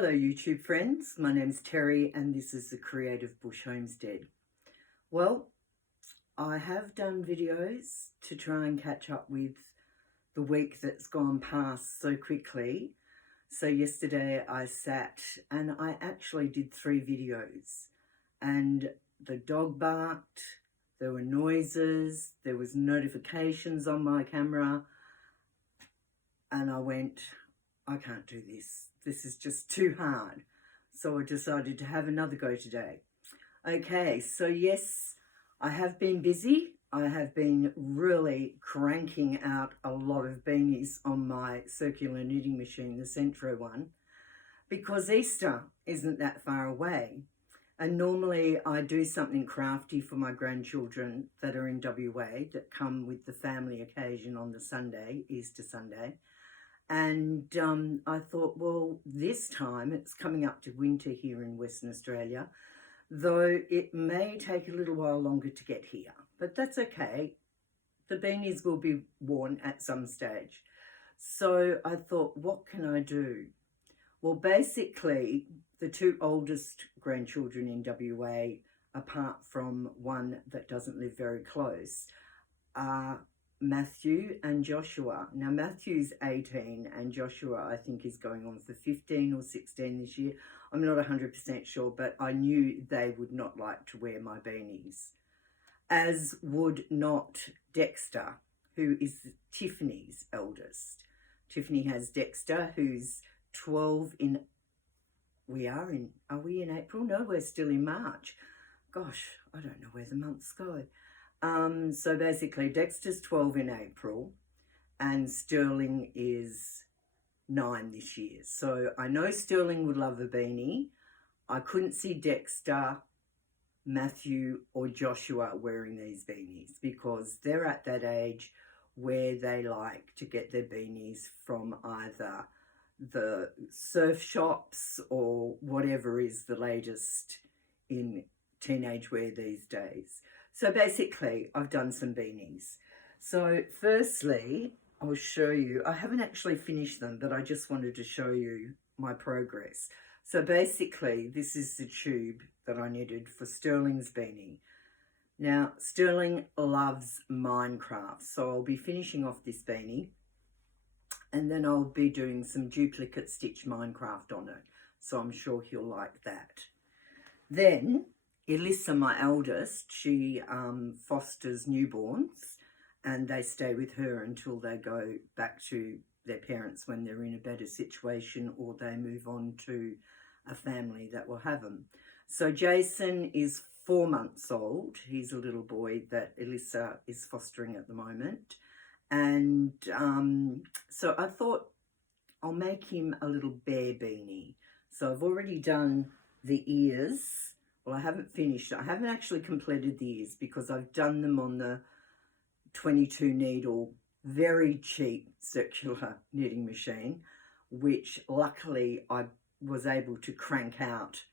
Hello YouTube friends, my name's Terry and this is the Creative Bush Homestead. Well, I have done videos to try and catch up with the week that's gone past so quickly. So yesterday I sat and I actually did 3 videos and the dog barked, there were noises, there was notifications on my camera and I went, I can't do this. This is just too hard. So I decided to have another go today. Okay, so yes, I have been busy. I have been really cranking out a lot of beanies on my circular knitting machine, the Centro one, because Easter isn't that far away. And normally I do something crafty for my grandchildren that are in WA that come with the family occasion on the Sunday, Easter Sunday. And I thought, well, this time it's coming up to winter here in Western Australia, though it may take a little while longer to get here, but that's okay. The beanies will be worn at some stage. So I thought, what can I do? Well, basically, the 2 oldest grandchildren in WA, apart from one that doesn't live very close, are Matthew and Joshua. Now Matthew's 18 and Joshua I think is going on for 15 or 16 this year. I'm not 100% sure, but I knew they would not like to wear my beanies, as would not Dexter, who is Tiffany's eldest. Tiffany has Dexter, who's 12 in, are we in April? No, we're still in March. Gosh, I don't know where the months go. So basically Dexter's 12 in April and Sterling is 9 this year. So I know Sterling would love a beanie. I couldn't see Dexter, Matthew or Joshua wearing these beanies because they're at that age where they like to get their beanies from either the surf shops or whatever is the latest in teenage wear these days. So basically, I've done some beanies. So firstly, I'll show you, I haven't actually finished them, but I just wanted to show you my progress. So basically, this is the tube that I knitted for Sterling's beanie. Now, Sterling loves Minecraft, so I'll be finishing off this beanie, and then I'll be doing some duplicate stitch Minecraft on it. So I'm sure he'll like that. Then, Elissa, my eldest, she fosters newborns and they stay with her until they go back to their parents when they're in a better situation or they move on to a family that will have them. So Jason is 4 months old. He's a little boy that Elissa is fostering at the moment. And so I thought I'll make him a little bear beanie. So I've already done the ears. Well, I haven't finished. I haven't actually completed the ears because I've done them on the 22 needle, very cheap circular knitting machine, which luckily I was able to crank out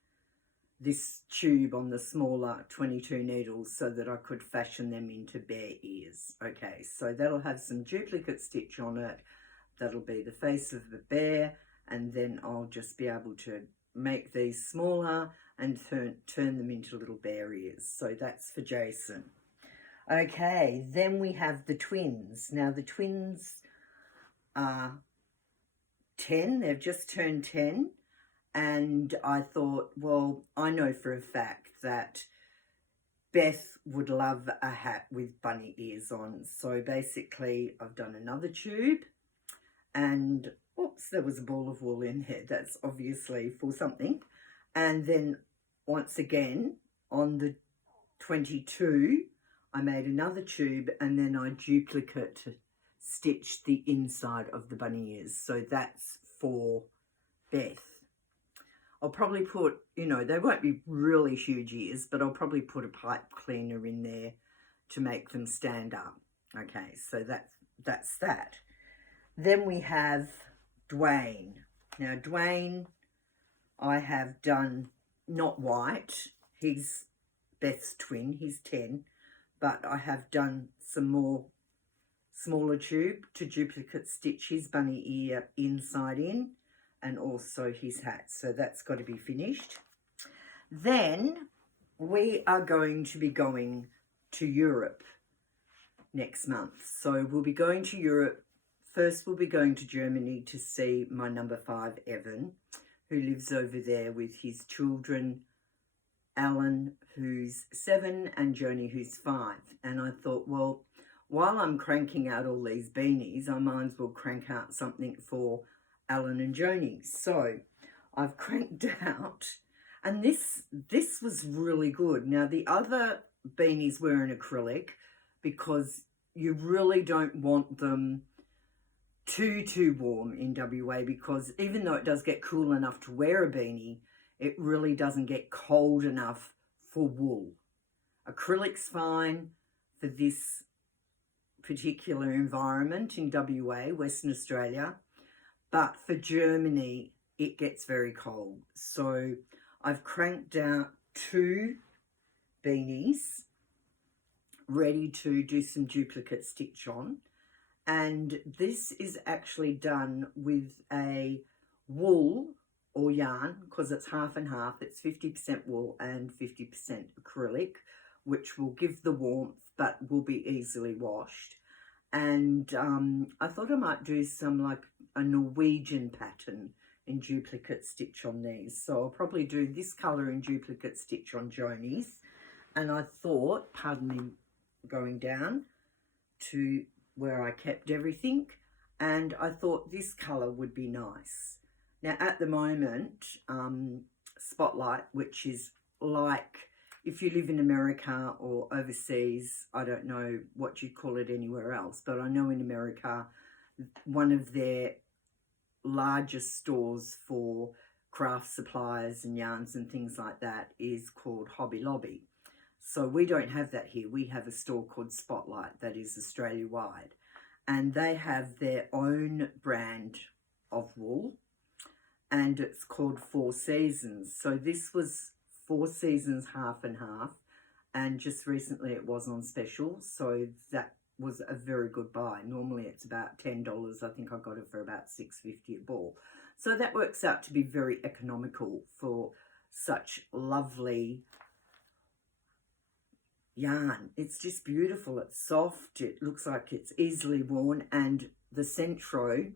this tube on the smaller 22 needles so that I could fashion them into bear ears. Okay, so that'll have some duplicate stitch on it. That'll be the face of the bear, and then I'll just be able to make these smaller and turn them into little bear ears. So that's for Jason. Okay, then we have the twins. Now the twins are 10, they've just turned 10, and I thought, well, I know for a fact that Beth would love a hat with bunny ears on. So basically I've done another tube and oops, there was a ball of wool in there. That's obviously for something. And then once again, on the 22, I made another tube and then I duplicate stitched the inside of the bunny ears. So that's for Beth. I'll probably put, you know, they won't be really huge ears, but I'll probably put a pipe cleaner in there to make them stand up. Okay, so that's that. Then we have Dwayne. Now Dwayne, I have done not white. He's Beth's twin. He's 10, but I have done some more smaller tube to duplicate stitch his bunny ear inside in, and also his hat. So that's got to be finished. Then we are going to be going to Europe next month. So we'll be going to Europe. First, we'll be going to Germany to see my number 5, Evan, who lives over there with his children, Alan, who's 7, and Joni, who's 5. And I thought, well, while I'm cranking out all these beanies, I might as well crank out something for Alan and Joni. So I've cranked out, and this was really good. Now, the other beanies were in acrylic because you really don't want them too warm in WA, because even though it does get cool enough to wear a beanie, it really doesn't get cold enough for wool. Acrylic's fine for this particular environment in WA, Western Australia, but for Germany, it gets very cold. So I've cranked out 2 beanies ready to do some duplicate stitch on. And this is actually done with a wool or yarn, because it's half and half. It's 50% wool and 50% acrylic, which will give the warmth but will be easily washed. And I thought I might do some like a Norwegian pattern in duplicate stitch on these. So I'll probably do this colour in duplicate stitch on Joni's. And I thought, pardon me going down to where I kept everything, and I thought this colour would be nice. Now at the moment, Spotlight, which is like, if you live in America or overseas, I don't know what you call it anywhere else, but I know in America, one of their largest stores for craft supplies and yarns and things like that is called Hobby Lobby. So we don't have that here. We have a store called Spotlight that is Australia-wide, and they have their own brand of wool, and it's called 4 Seasons. So this was 4 Seasons half and half, and just recently it was on special, so that was a very good buy. Normally it's about $10. I think I got it for about $6.50 a ball. So that works out to be very economical for such lovely yarn. It's just beautiful. It's soft. It looks like it's easily worn, and the Centro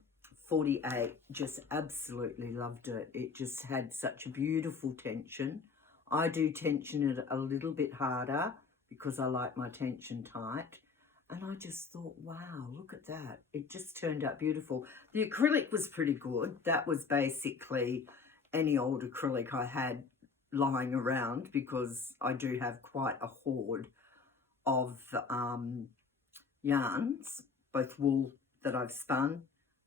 48, just absolutely loved it. It just had such a beautiful tension. I do tension it a little bit harder because I like my tension tight. And I just thought, wow, look at that. It just turned out beautiful. The acrylic was pretty good. That was basically any old acrylic I had lying around, because I do have quite a hoard of yarns, both wool that I've spun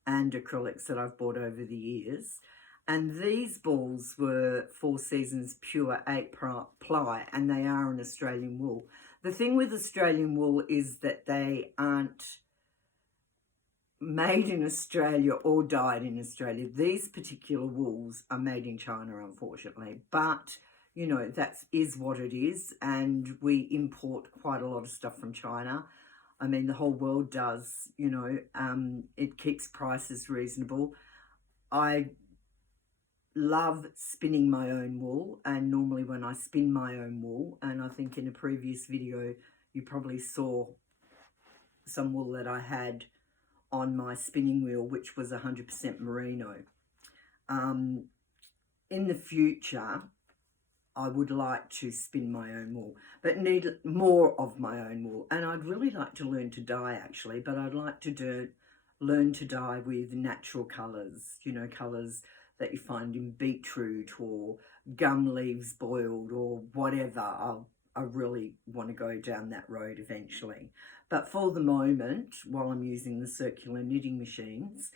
and acrylics that I've bought over the years. And these balls were 4 Seasons pure 8 ply, and they are an Australian wool. The thing with Australian wool is that they aren't made in Australia or dyed in Australia. These particular wools are made in China, unfortunately, but you know, that is what it is, and we import quite a lot of stuff from China. I mean, the whole world does, you know. It keeps prices reasonable. I love spinning my own wool, and normally when I spin my own wool, and I think in a previous video you probably saw some wool that I had on my spinning wheel, which was 100% merino. In the future, I would like to spin my own wool, but need more of my own wool. And I'd really like to learn to dye, actually, but I'd like to learn to dye with natural colours, you know, colours that you find in beetroot or gum leaves boiled or whatever. I really want to go down that road eventually. But for the moment, while I'm using the circular knitting machines,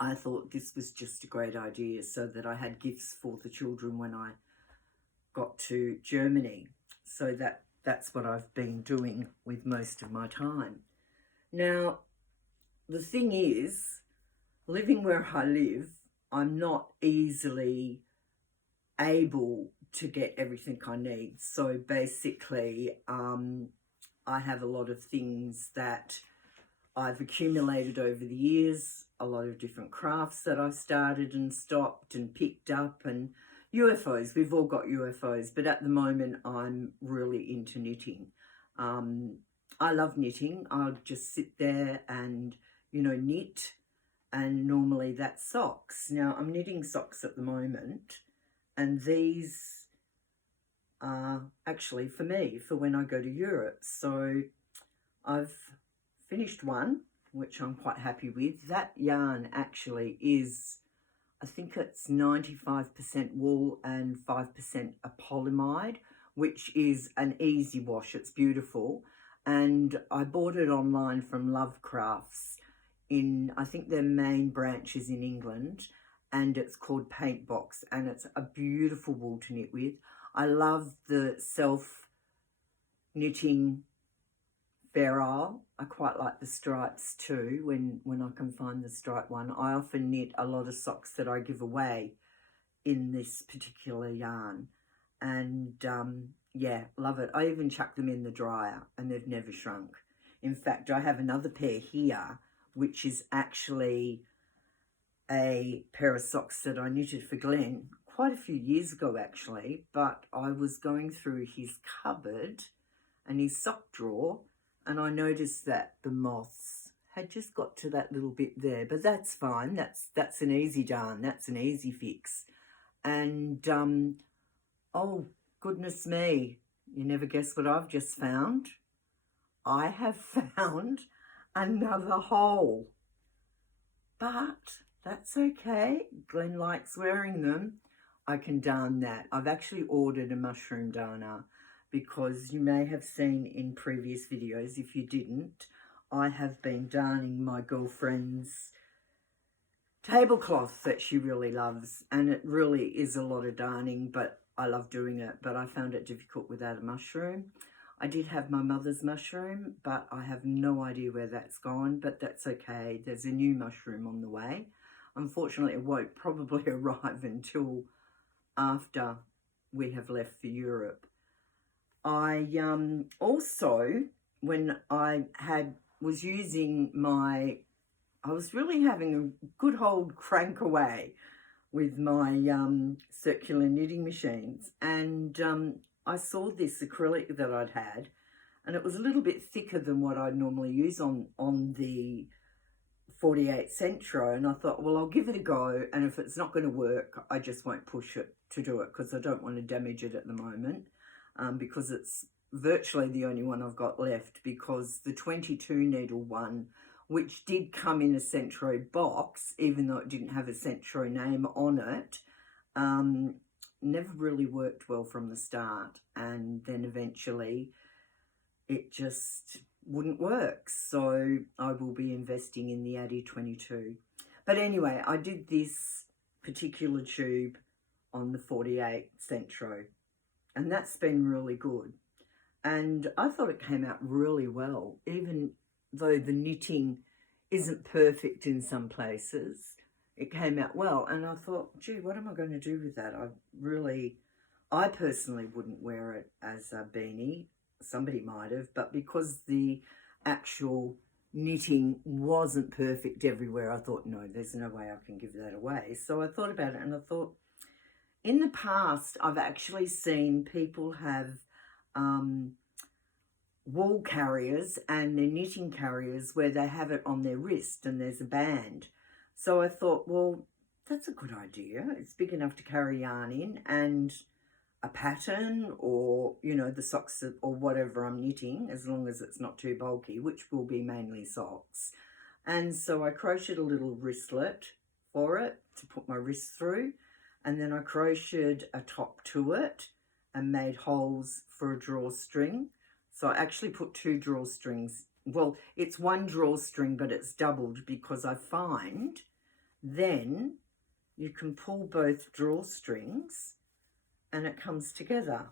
I thought this was just a great idea, so that I had gifts for the children when I got to Germany. So that's what I've been doing with most of my time. Now, the thing is, living where I live, I'm not easily able to get everything I need. So basically, I have a lot of things that I've accumulated over the years a lot of different crafts that I've started and stopped and picked up, and UFOs. We've all got UFOs, but at the moment I'm really into knitting. I love knitting. I'll just sit there and, you know, knit, and normally that's socks. Now I'm knitting socks at the moment, and these are actually for me, for when I go to Europe. So I've finished one, which I'm quite happy with. That yarn actually is, I think it's 95% wool and 5% a polyamide, which is an easy wash. It's beautiful. And I bought it online from Love Crafts in, I think their main branch is in England, and it's called Paintbox, and it's a beautiful wool to knit with. I love the self knitting Beryl. I quite like the stripes too, when I can find the stripe one. I often knit a lot of socks that I give away in this particular yarn, and yeah, love it. I even chuck them in the dryer and they've never shrunk. In fact, I have another pair here, which is actually a pair of socks that I knitted for Glenn quite a few years ago actually, but I was going through his cupboard and his sock drawer, and I noticed that the moths had just got to that little bit there, but that's fine. That's an easy darn. That's an easy fix. And oh goodness me, you never guess what I've just found. I have found another hole, but that's okay. Glenn likes wearing them. I can darn that. I've actually ordered a mushroom darner, because you may have seen in previous videos, if you didn't, I have been darning my girlfriend's tablecloth that she really loves, and it really is a lot of darning, but I love doing it. But I found it difficult without a mushroom. I did have my mother's mushroom, but I have no idea where that's gone, but that's okay. There's a new mushroom on the way. Unfortunately, it won't probably arrive until after we have left for Europe. I also, when I was using my, I was really having a good old crank away with my circular knitting machines, and I saw this acrylic that I'd had, and it was a little bit thicker than what I'd normally use on the 48 Centro, and I thought, well, I'll give it a go, and if it's not going to work, I just won't push it to do it, because I don't want to damage it at the moment, because it's virtually the only one I've got left, because the 22 needle one, which did come in a Centro box, even though it didn't have a Centro name on it, never really worked well from the start, and then eventually it just wouldn't work. So I will be investing in the Addy 22. But anyway, I did this particular tube on the 48 Centro, and that's been really good. And I thought it came out really well, even though the knitting isn't perfect in some places. It came out well, and I thought, gee, what am I going to do with that? I personally wouldn't wear it as a beanie. Somebody might have, but because the actual knitting wasn't perfect everywhere, I thought, no, there's no way I can give that away. So I thought about it, and I thought, in the past, I've actually seen people have wool carriers and their knitting carriers where they have it on their wrist and there's a band. So I thought, well, that's a good idea. It's big enough to carry yarn in, and a pattern, or, you know, the socks or whatever I'm knitting, as long as it's not too bulky, which will be mainly socks. And so I crocheted a little wristlet for it to put my wrist through, and then I crocheted a top to it and made holes for a drawstring. So I actually put 2 drawstrings. Well, it's 1 drawstring, but it's doubled, because I find then you can pull both drawstrings and it comes together.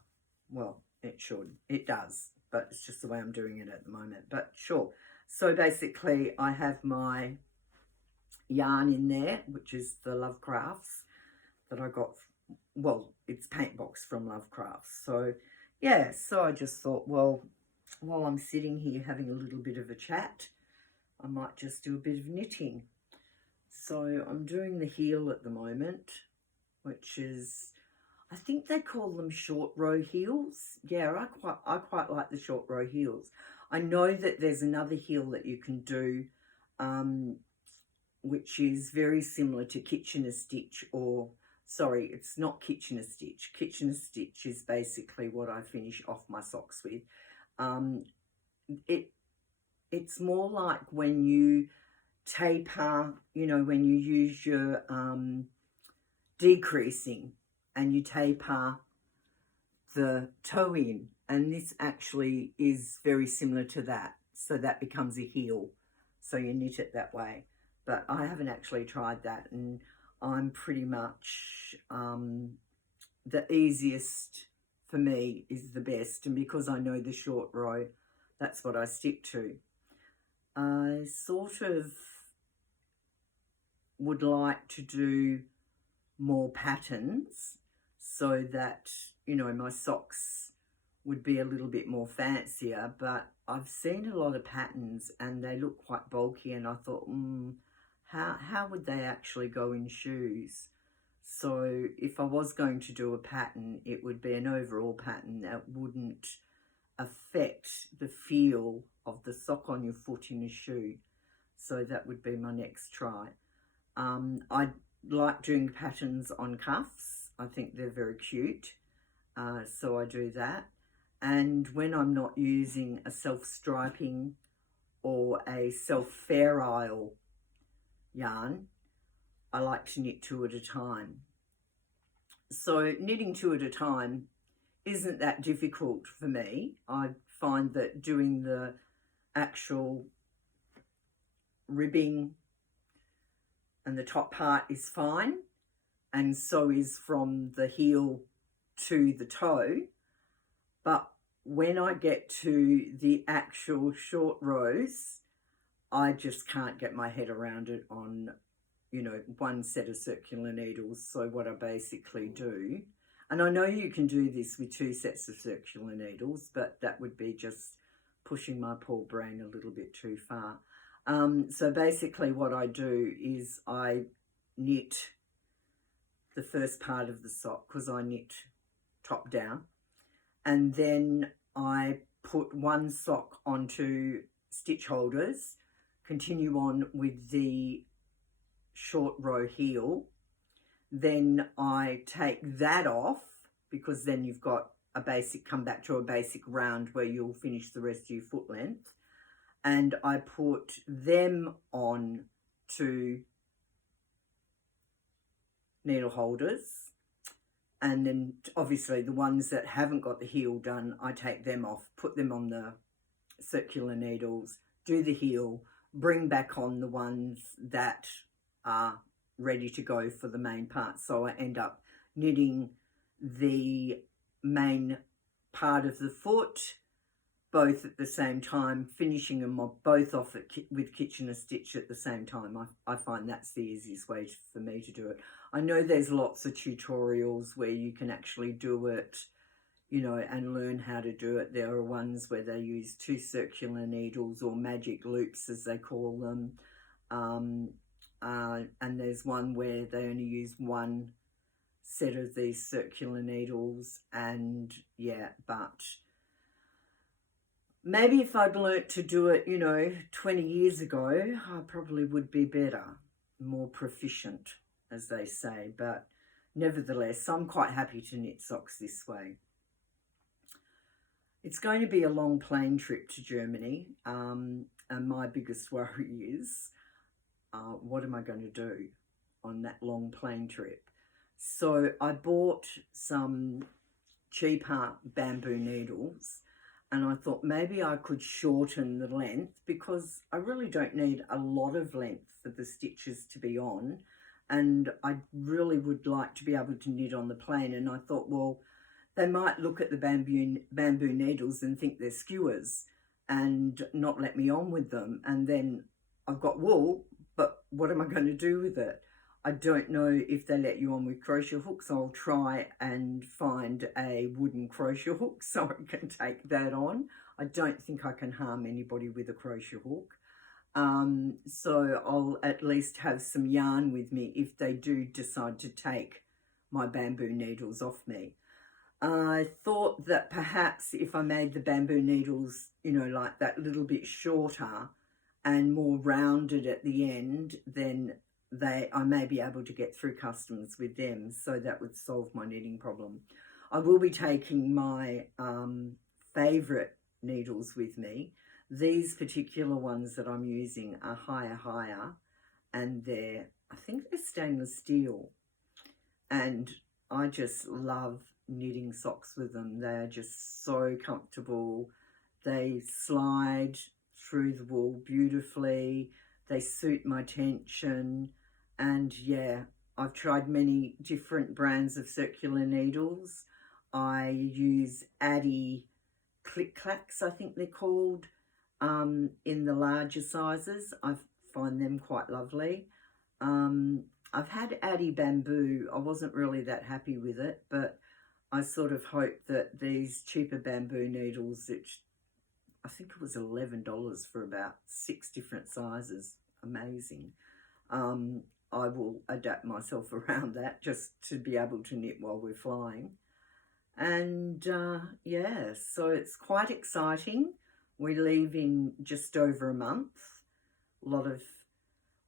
Well, it should. It does, but it's just the way I'm doing it at the moment. But sure. So basically, I have my yarn in there, which is the Love Crafts that I got. Well, it's Paintbox from Love Crafts. So yeah, so I just thought, well, while I'm sitting here having a little bit of a chat, I might just do a bit of knitting. So I'm doing the heel at the moment, which is, I think they call them short row heels. Yeah, I quite like the short row heels. I know that there's another heel that you can do, which is very similar to Kitchener Stitch, or sorry, it's not Kitchener Stitch. Kitchener Stitch is basically what I finish off my socks with. It's more like when you taper, you know, when you use your decreasing and you taper the toe in, and this actually is very similar to that, so that becomes a heel, so you knit it that way. But I haven't actually tried that, and I'm pretty much the easiest for me is the best, and because I know the short row, that's what I stick to. I sort of would like to do more patterns so that, you know, my socks would be a little bit more fancier, but I've seen a lot of patterns and they look quite bulky, and I thought, how would they actually go in shoes? So if I was going to do a pattern, it would be an overall pattern that wouldn't affect the feel of the sock on your foot in a shoe. So that would be my next try. I like doing patterns on cuffs. I think they're very cute. So I do that. And when I'm not using a self-striping or a self-Fair Isle yarn, I like to knit 2 at a time. So knitting 2 at a time isn't that difficult for me. I find that doing the actual ribbing and the top part is fine, and so is from the heel to the toe. But when I get to the actual short rows, I just can't get my head around it on, you know, one set of circular needles. So what I basically do, and I know you can do this with 2 sets of circular needles, but that would be just pushing my poor brain a little bit too far. So basically what I do is I knit the first part of the sock, because I knit top down, and then I put one sock onto stitch holders, continue on with the short row heel, then I take that off, because then you've got a basic, come back to a basic round where you'll finish the rest of your foot length, and I put them on to needle holders, and then obviously the ones that haven't got the heel done, I take them off, put them on the circular needles, do the heel, bring back on the ones that are ready to go for the main part. So I end up knitting the main part of the foot both at the same time, finishing them both off with Kitchener Stitch at the same time. I find that's the easiest way for me to do it. I know there's lots of tutorials where you can actually do it, you know, and learn how to do it. There are ones where they use 2 circular needles, or magic loops as they call them. And there's one where they only use 1 set of these circular needles, and yeah, but maybe if I'd learnt to do it, you know, 20 years ago, I probably would be better, more proficient, as they say. But nevertheless, I'm quite happy to knit socks this way. It's going to be a long plane trip to Germany, and my biggest worry is, what am I going to do on that long plane trip? So I bought some cheaper bamboo needles, and I thought maybe I could shorten the length, because I really don't need a lot of length for the stitches to be on, and I really would like to be able to knit on the plane. And I thought, well, they might look at the bamboo needles and think they're skewers and not let me on with them, and then I've got wool, but what am I going to do with it? I don't know if they let you on with crochet hooks. I'll try and find a wooden crochet hook so I can take that on. I don't think I can harm anybody with a crochet hook. So I'll at least have some yarn with me if they do decide to take my bamboo needles off me. I thought that perhaps if I made the bamboo needles, you know, like that little bit shorter and more rounded at the end, then I may be able to get through customs with them, so that would solve my knitting problem. I will be taking my favourite needles with me. These particular ones that I'm using are higher, and I think they're stainless steel, and I just love knitting socks with them. They're just so comfortable. They slide through the wool beautifully. They suit my tension. And yeah, I've tried many different brands of circular needles. I use Addy Click Clacks, I think they're called, in the larger sizes. I find them quite lovely. I've had Addy Bamboo. I wasn't really that happy with it, but I sort of hope that these cheaper bamboo needles, which I think it was $11 for about 6 different sizes, amazing. I will adapt myself around that just to be able to knit while we're flying. And yeah, so it's quite exciting. We leave in just over a month.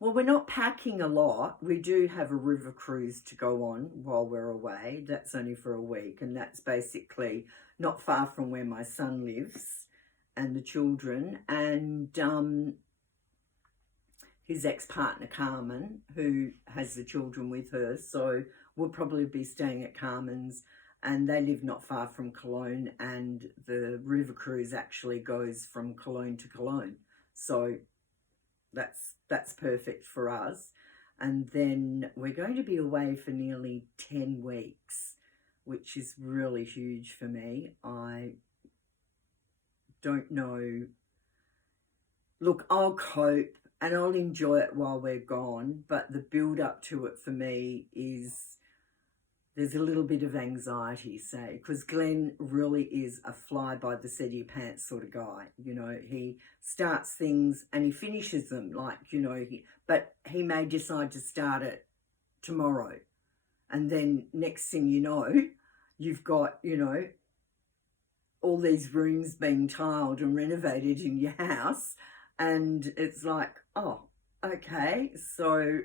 Well, we're not packing a lot. We do have a river cruise to go on while we're away. That's only for a week, and that's basically not far from where my son lives and the children, and his ex-partner Carmen, who has the children with her. So we'll probably be staying at Carmen's, and they live not far from Cologne, and the river cruise actually goes from Cologne to Cologne. So that's perfect for us. And then we're going to be away for nearly 10 weeks, which is really huge for me. I don't know. Look, I'll cope and I'll enjoy it while we're gone, but the build up to it for me is, there's a little bit of anxiety, say, because Glenn really is a fly by the seat of your pants sort of guy. You know, he starts things and he finishes them, like, you know, but he may decide to start it tomorrow. And then next thing you know, you've got, you know, all these rooms being tiled and renovated in your house. And it's like, oh, okay, so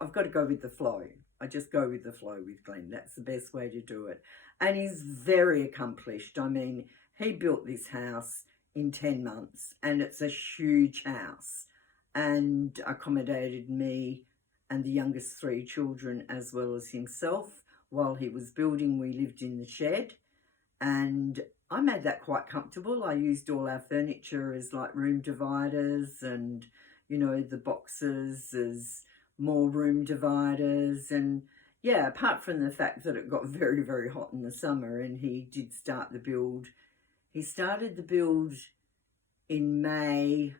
I've got to go with the flow. I just go with the flow with Glenn. That's the best way to do it. And he's very accomplished. I mean, he built this house in 10 months, and it's a huge house, and accommodated me and the youngest 3 children as well as himself. While he was building, we lived in the shed, and I made that quite comfortable. I used all our furniture as like room dividers, and, you know, the boxes as more room dividers. And yeah, apart from the fact that it got very, very hot in the summer, and he did start the build. He started the build in May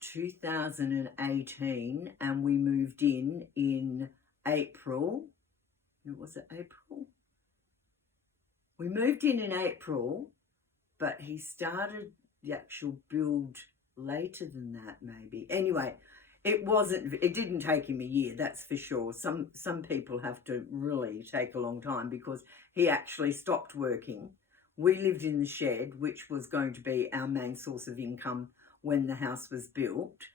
2018, and we moved in April. Was it April? We moved in April, but he started the actual build later than that, maybe. Anyway, it didn't take him a year, that's for sure. Some people have to really take a long time, because he actually stopped working. We lived in the shed, which was going to be our main source of income when the house was built,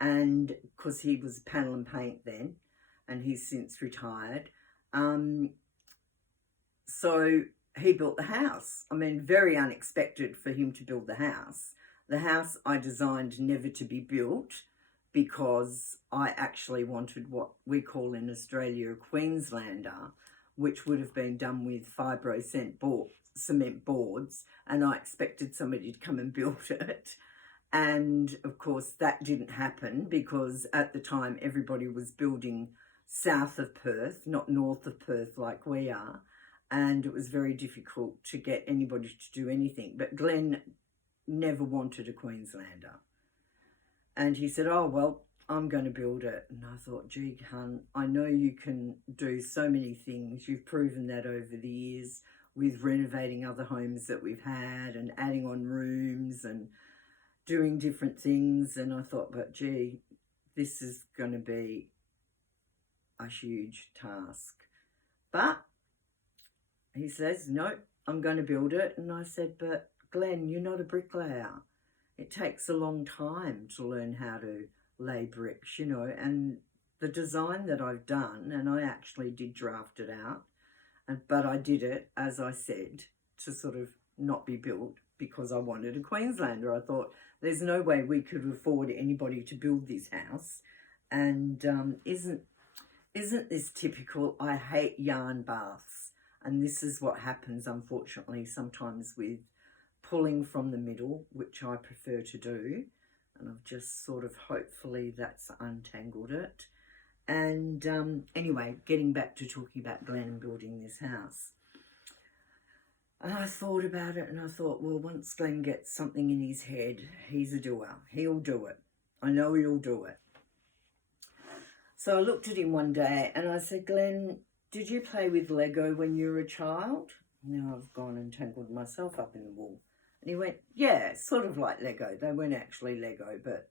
and because he was panel and paint then, and he's since retired. So he built the house. I mean, very unexpected for him to build the house. The house I designed never to be built, because I actually wanted what we call in Australia a Queenslander, which would have been done with fibro cement boards, and I expected somebody to come and build it. And of course that didn't happen, because at the time everybody was building south of Perth, not north of Perth like we are, and it was very difficult to get anybody to do anything. But Glenn never wanted a Queenslander. And he said, oh, well, I'm going to build it. And I thought, gee, hun, I know you can do so many things. You've proven that over the years with renovating other homes that we've had and adding on rooms. And doing different things, and I thought, but gee, this is going to be a huge task. But he says, no, I'm going to build it. And I said, but Glenn, you're not a bricklayer. It takes a long time to learn how to lay bricks, you know, and the design that I've done, and I actually did draft it out, but I did it, as I said, to sort of not be built because I wanted a Queenslander. I thought there's no way we could afford anybody to build this house. And isn't this typical? I hate yarn baths. And this is what happens, unfortunately, sometimes with pulling from the middle, which I prefer to do. And I've just sort of, hopefully that's untangled it. And anyway, getting back to talking about Glenn and building this house. And I thought about it and I thought, well, once Glenn gets something in his head, he's a doer. He'll do it. I know he'll do it. So I looked at him one day and I said, Glenn, did you play with Lego when you were a child? Now I've gone and tangled myself up in the wool. And he went, yeah, sort of like Lego. They weren't actually Lego, but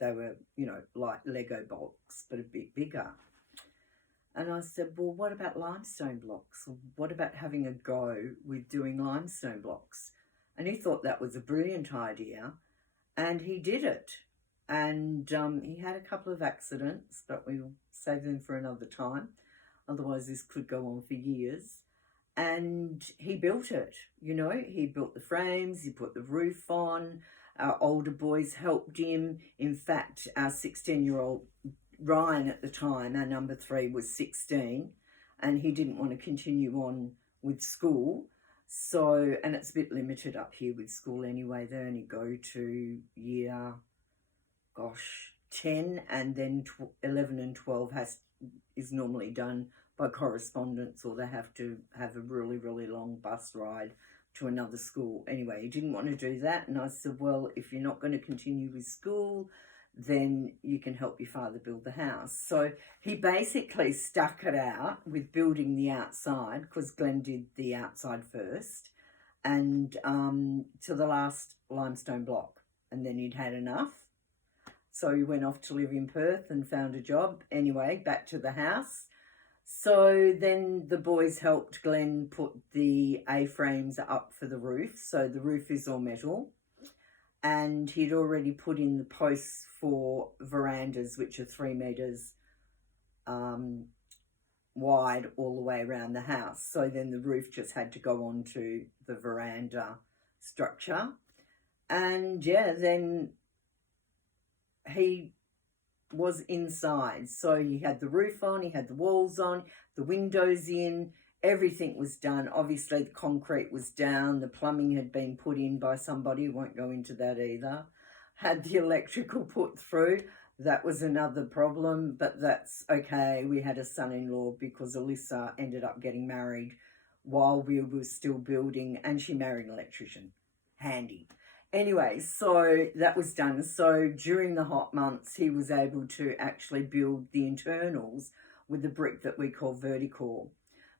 they were, you know, like Lego blocks, but a bit bigger. And I said, well, what about limestone blocks? What about having a go with doing limestone blocks? And he thought that was a brilliant idea. And he did it. And he had a couple of accidents, but we'll save them for another time. Otherwise, this could go on for years. And he built it, you know. He built the frames, he put the roof on. Our older boys helped him. In fact, our 16-year-old Ryan at the time, our number 3, was 16. And he didn't want to continue on with school. So, and it's a bit limited up here with school anyway. They only go to year, 10, and then 11 and 12 is normally done by correspondence, or they have to have a really, really long bus ride to another school. Anyway, he didn't want to do that. And I said, well, if you're not going to continue with school, then you can help your father build the house. So he basically stuck it out with building the outside, because Glenn did the outside first, and to the last limestone block. And then he'd had enough. So he went off to live in Perth and found a job. Anyway, back to the house. So then the boys helped Glenn put the A-frames up for the roof. So the roof is all metal. And he'd already put in the posts for verandas, which are 3 metres wide all the way around the house. So then the roof just had to go onto the veranda structure. And yeah, then he was inside. So he had the roof on, he had the walls on, the windows in, everything was done. Obviously the concrete was down, the plumbing had been put in by somebody, won't go into that either. Had the electrical put through, that was another problem, but that's okay. We had a son-in-law because Alyssa ended up getting married while we were still building, and she married an electrician. Handy. Anyway, so that was done. So during the hot months, he was able to actually build the internals with the brick that we call vertical.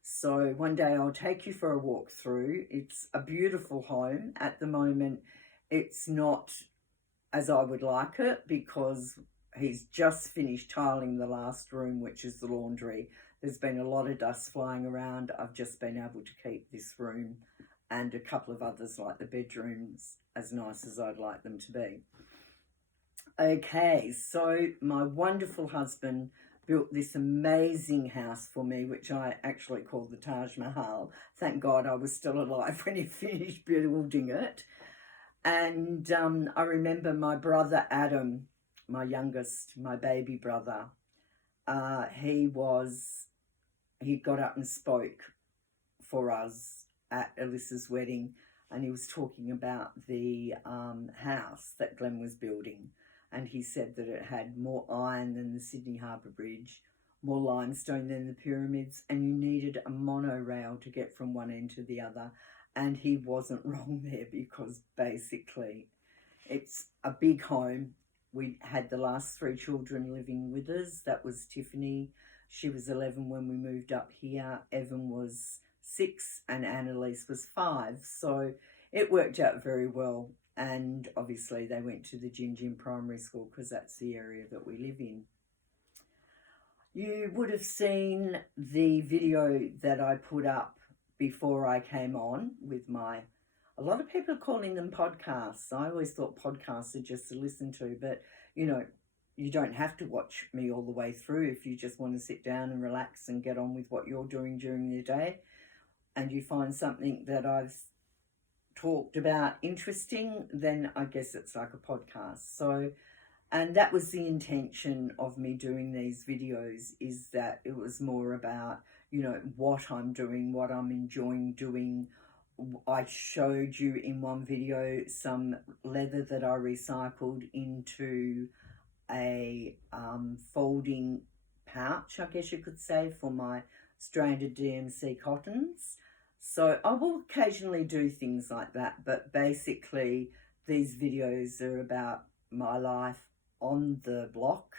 So one day I'll take you for a walk through. It's a beautiful home. At the moment, it's not as I would like it because he's just finished tiling the last room, which is the laundry. There's been a lot of dust flying around. I've just been able to keep this room and a couple of others like the bedrooms as nice as I'd like them to be. Okay, so my wonderful husband built this amazing house for me, which I actually called the Taj Mahal. Thank God I was still alive when he finished building it. And I remember my brother Adam, my youngest, my baby brother, he got up and spoke for us at Alyssa's wedding, and he was talking about the house that Glenn was building, and he said that it had more iron than the Sydney Harbour Bridge, more limestone than the pyramids, and you needed a monorail to get from one end to the other. And he wasn't wrong there, because basically it's a big home. We had the last 3 children living with us. That was Tiffany. She was 11 when we moved up here. Evan was 6 and Annalise was 5. So it worked out very well. and obviously they went to the Gin Primary School because that's the area that we live in. You would have seen the video that I put up before I came on with a lot of people are calling them podcasts. I always thought podcasts are just to listen to, but you don't have to watch me all the way through if you just want to sit down and relax and get on with what you're doing during the day, and you find something that I've talked about interesting, then I guess it's like a podcast. So, and that was the intention of me doing these videos, is that it was more about, what I'm doing, what I'm enjoying doing. I showed you in one video some leather that I recycled into a folding pouch, I guess you could say, for my stranded DMC cottons. So I will occasionally do things like that, but basically these videos are about my life on the block.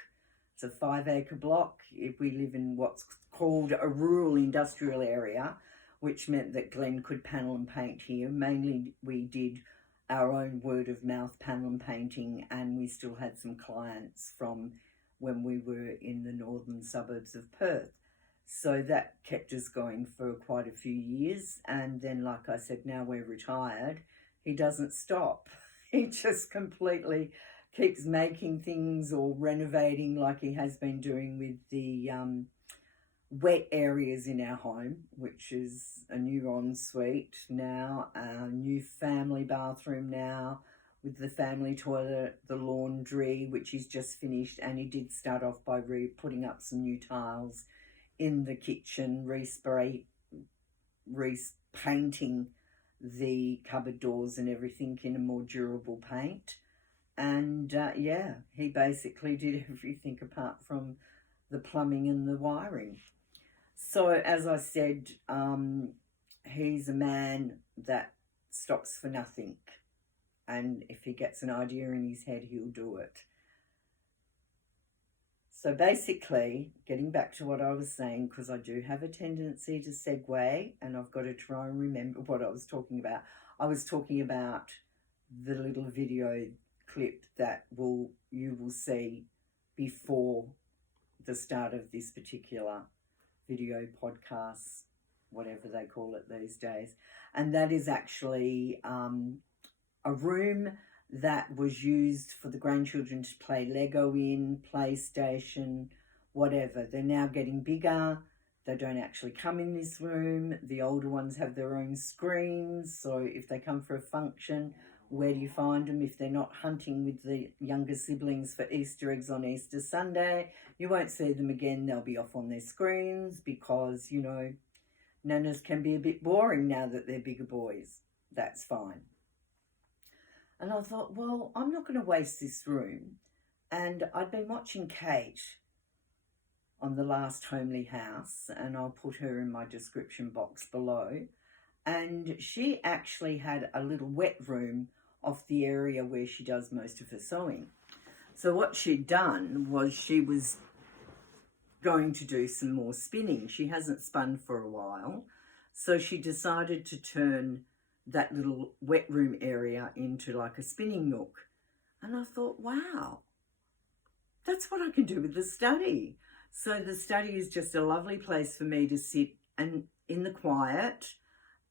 It's a 5-acre block. We live in what's called a rural industrial area, which meant that Glenn could panel and paint here. Mainly we did our own word of mouth panel and painting, and we still had some clients from when we were in the northern suburbs of Perth. So that kept us going for quite a few years. And then, like I said, now we're retired, he doesn't stop. He just completely keeps making things or renovating, like he has been doing with the wet areas in our home, which is a new ensuite now, a new family bathroom now with the family toilet, the laundry, which he's just finished, and he did start off by putting up some new tiles in the kitchen, repainting the cupboard doors and everything in a more durable paint. And yeah, he basically did everything apart from the plumbing and the wiring. So as I said, he's a man that stops for nothing, and if he gets an idea in his head, he'll do it. So basically, getting back to what I was saying, because I do have a tendency to segue, and I've got to try and remember what I was talking about. I was talking about the little video clip that you will see before the start of this particular video podcast, whatever they call it these days. And that is actually a room that was used for the grandchildren to play Lego in, PlayStation, whatever. They're now getting bigger. They don't actually come in this room. The older ones have their own screens. So if they come for a function, where do you find them? If they're not hunting with the younger siblings for Easter eggs on Easter Sunday, you won't see them again. They'll be off on their screens because, nanas can be a bit boring now that they're bigger boys. That's fine. And I thought, well, I'm not going to waste this room. And I'd been watching Kate on The Last Homely House, and I'll put her in my description box below. And she actually had a little wet room off the area where she does most of her sewing. So what she'd done was she was going to do some more spinning. She hasn't spun for a while. So she decided to turn that little wet room area into like a spinning nook. And I thought, wow, that's what I can do with the study. So the study is just a lovely place for me to sit and in the quiet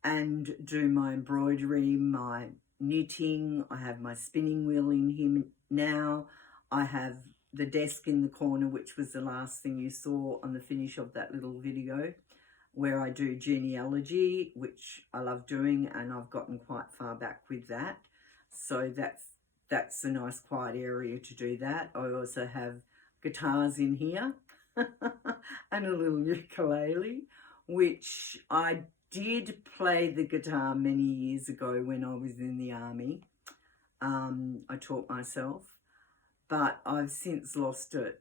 and do my embroidery, my knitting. I have my spinning wheel in here now. I have the desk in the corner, which was the last thing you saw on the finish of that little video, where I do genealogy, which I love doing, and I've gotten quite far back with that. So that's a nice quiet area to do that. I also have guitars in here and a little ukulele, which I did play the guitar many years ago when I was in the army. I taught myself, but I've since lost it.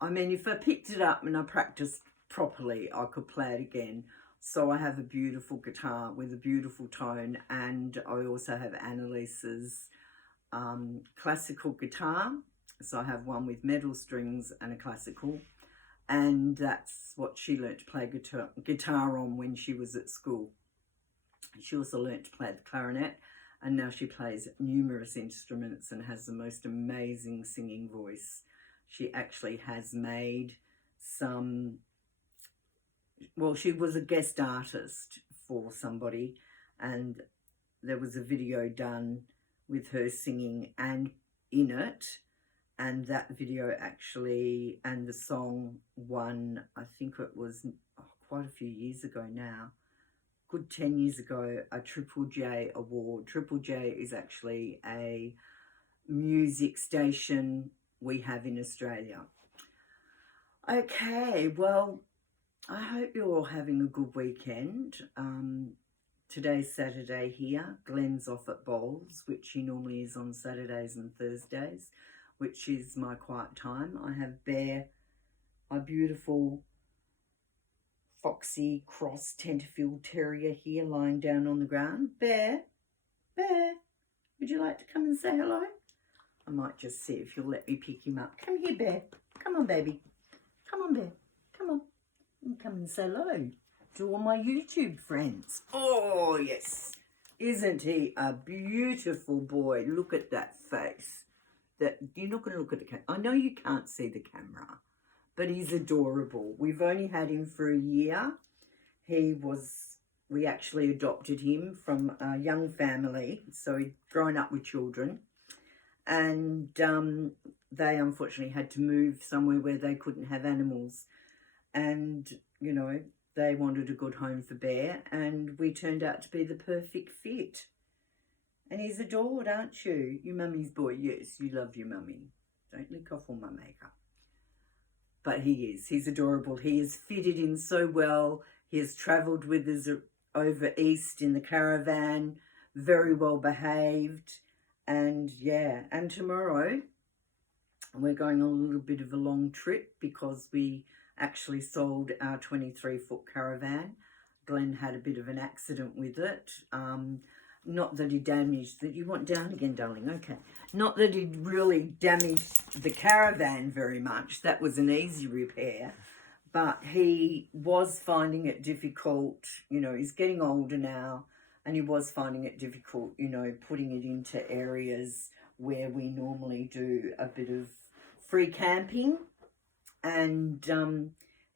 I mean, if I picked it up and I practiced properly, I could play it again. So I have a beautiful guitar with a beautiful tone, and I also have Annalise's classical guitar. So I have one with metal strings and a classical, and that's what she learnt to play guitar on when she was at school. She also learnt to play the clarinet, and now she plays numerous instruments and has the most amazing singing voice. She actually has made some, well, she was a guest artist for somebody, and there was a video done with her singing and in it, and that video actually, and the song won, I think it was quite a few years ago now, good 10 years ago, a Triple J award. Triple J is actually a music station we have in Australia. Okay, well, I hope you're all having a good weekend. Today's Saturday here. Glenn's off at bowls, which he normally is on Saturdays and Thursdays, which is my quiet time. I have Bear, my beautiful foxy cross Tenterfield Terrier here lying down on the ground. Bear, would you like to come and say hello? I might just see if you'll let me pick him up. Come here, Bear. Come on, baby. Come on, Bear. Come on. Come and say hello to all my YouTube friends. Oh, yes. Isn't he a beautiful boy? Look at that face. You're not going to look at the camera. I know you can't see the camera, but he's adorable. We've only had him for a year. We actually adopted him from a young family, so he'd grown up with children. And they unfortunately had to move somewhere where they couldn't have animals. And, you know, they wanted a good home for Bear, and we turned out to be the perfect fit. And he's adored, aren't you? Your mummy's boy. Yes, you love your mummy. Don't lick off all my makeup. But he is. He's adorable. He is fitted in so well. He has travelled with us over east in the caravan. Very well behaved. And yeah, and tomorrow we're going on a little bit of a long trip because we actually sold our 23-foot caravan. Glenn had a bit of an accident with it. Not that he damaged that. You want down again, darling? Okay. Not that he really damaged the caravan very much. That was an easy repair. But he was finding it difficult. You know, he's getting older now, and he was finding it difficult, you know, putting it into areas where we normally do a bit of free camping. And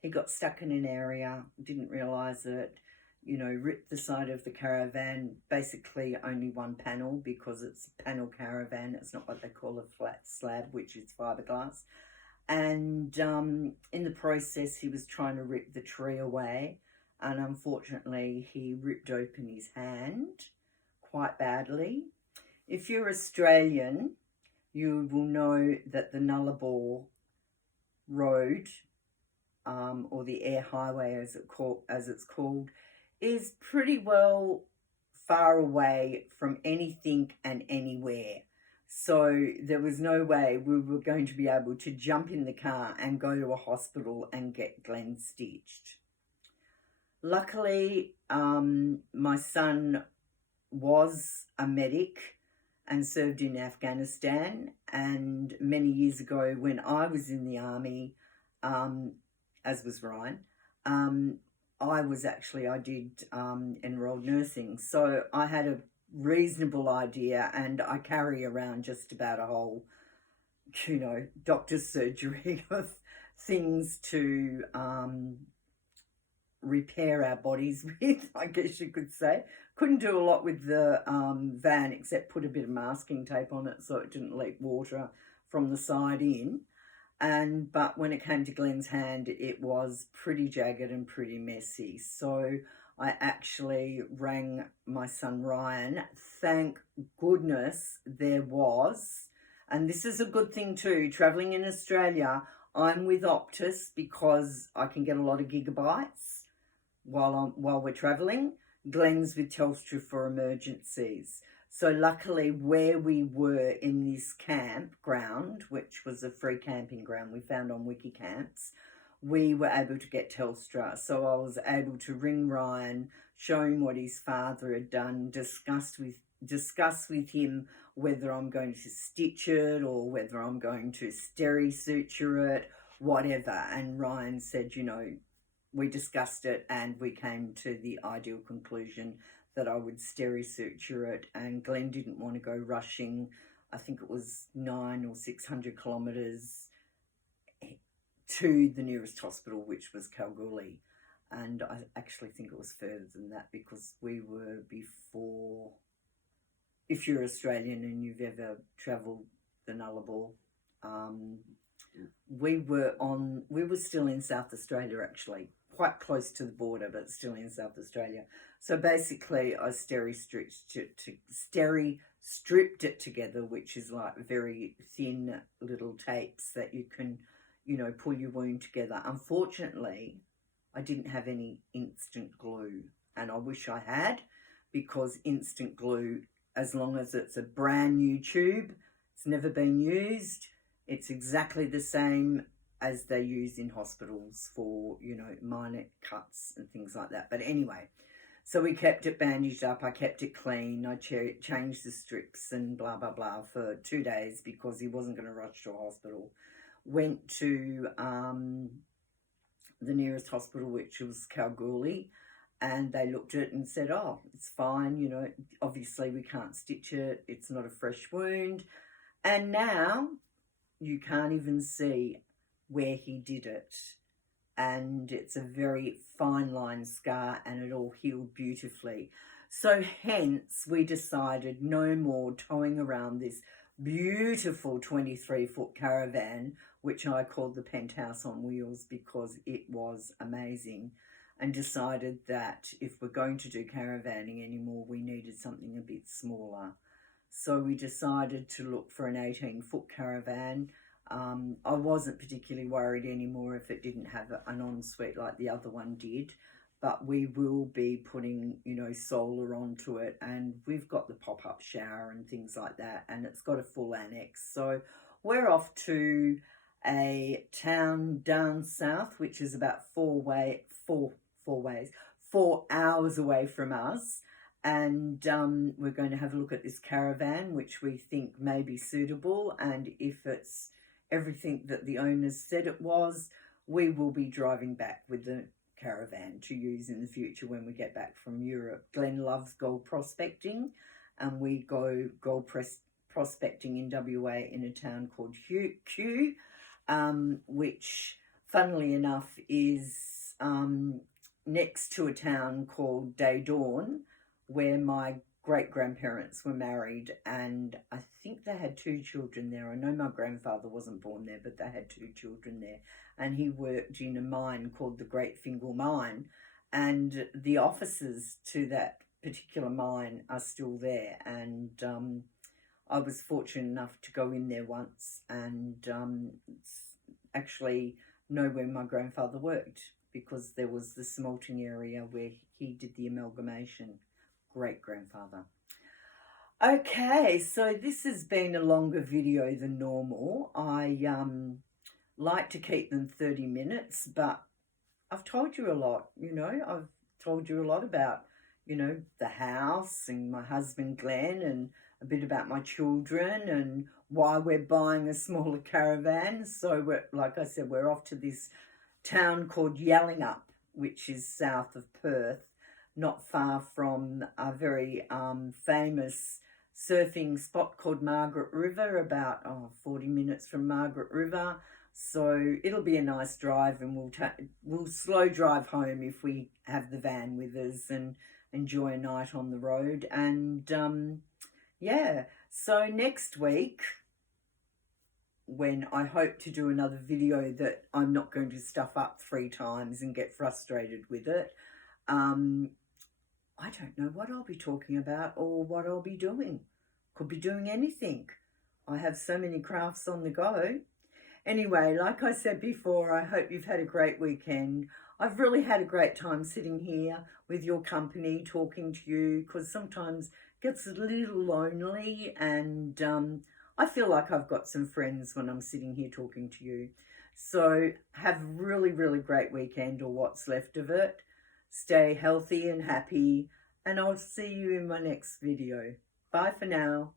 he got stuck in an area, didn't realise it, you know, ripped the side of the caravan, basically only one panel because it's a panel caravan. It's not what they call a flat slab, which is fiberglass. And in the process, he was trying to rip the tree away. And unfortunately, he ripped open his hand quite badly. If you're Australian, you will know that the Nullarbor Road, or the air highway as it's called, is pretty well far away from anything and anywhere. So there was no way we were going to be able to jump in the car and go to a hospital and get Glenn stitched. Luckily, my son was a medic and served in Afghanistan, and many years ago when I was in the army, as was Ryan, I did enrolled nursing, so I had a reasonable idea, and I carry around just about a whole, you know, doctor's surgery of things to repair our bodies with, I guess you could say. Couldn't do a lot with the van except put a bit of masking tape on it so it didn't leak water from the side in. But when it came to Glenn's hand, it was pretty jagged and pretty messy. So I actually rang my son Ryan. Thank goodness there was, and this is a good thing too, travelling in Australia, I'm with Optus because I can get a lot of gigabytes while we're travelling. Glenn's with Telstra for emergencies. So luckily where we were in this campground, which was a free camping ground we found on Wikicamps, we were able to get Telstra. So I was able to ring Ryan, show him what his father had done, discuss with him whether I'm going to stitch it or whether I'm going to steri-suture it, whatever. And Ryan said, you know, we discussed it and we came to the ideal conclusion that I would steri-suture it, and Glenn didn't want to go rushing. I think it was 900 or 600 kilometres to the nearest hospital, which was Kalgoorlie. And I actually think it was further than that, because we were before, if you're Australian and you've ever travelled the Nullarbor, we were still in South Australia, actually, quite close to the border, but still in South Australia. So basically I steri-stripped it together, which is like very thin little tapes that you can, you know, pull your wound together. Unfortunately, I didn't have any instant glue, and I wish I had, because instant glue, as long as it's a brand new tube, it's never been used, it's exactly the same as they use in hospitals for, you know, minor cuts and things like that. But anyway, so we kept it bandaged up, I kept it clean, I changed the strips and blah, blah, blah for 2 days, because he wasn't going to rush to a hospital. Went to the nearest hospital, which was Kalgoorlie, and they looked at it and said, oh, it's fine, you know, obviously we can't stitch it, it's not a fresh wound. And now you can't even see where he did it, and it's a very fine line scar, and it all healed beautifully. So hence we decided no more towing around this beautiful 23-foot caravan, which I called the Penthouse on Wheels, because it was amazing, and decided that if we're going to do caravanning anymore, we needed something a bit smaller. So we decided to look for an 18-foot caravan. I wasn't particularly worried anymore if it didn't have an ensuite like the other one did, but we will be putting, you know, solar onto it, and we've got the pop-up shower and things like that, and it's got a full annex. So we're off to a town down south, which is about 4 hours away from us, and we're going to have a look at this caravan, which we think may be suitable, and if it's everything that the owners said it was, we will be driving back with the caravan to use in the future when we get back from Europe. Glenn loves gold prospecting, and we go gold prospecting in WA in a town called Kew, which funnily enough is next to a town called Day Dawn, where my great-grandparents were married, and I think they had 2 children there. I know my grandfather wasn't born there, but they had 2 children there, and he worked in a mine called the Great Fingal Mine, and the offices to that particular mine are still there, and I was fortunate enough to go in there once and actually know where my grandfather worked, because there was the smelting area where he did the amalgamation. Great-grandfather. Okay, so this has been a longer video than normal. I like to keep them 30 minutes, but I've told you a lot, you know. I've told you a lot about, you know, the house and my husband Glenn, and a bit about my children and why we're buying a smaller caravan. So we're, like I said, we're off to this town called Yallingup, which is south of Perth, not far from a very famous surfing spot called Margaret River, about 40 minutes from Margaret River. So it'll be a nice drive, and we'll slow drive home if we have the van with us and enjoy a night on the road. And yeah, so next week, when I hope to do another video that I'm not going to stuff up 3 times and get frustrated with it, I don't know what I'll be talking about or what I'll be doing. Could be doing anything. I have so many crafts on the go. Anyway, like I said before, I hope you've had a great weekend. I've really had a great time sitting here with your company, talking to you, because sometimes it gets a little lonely, and I feel like I've got some friends when I'm sitting here talking to you. So have a really, really great weekend, or what's left of it. Stay healthy and happy, and I'll see you in my next video. Bye for now.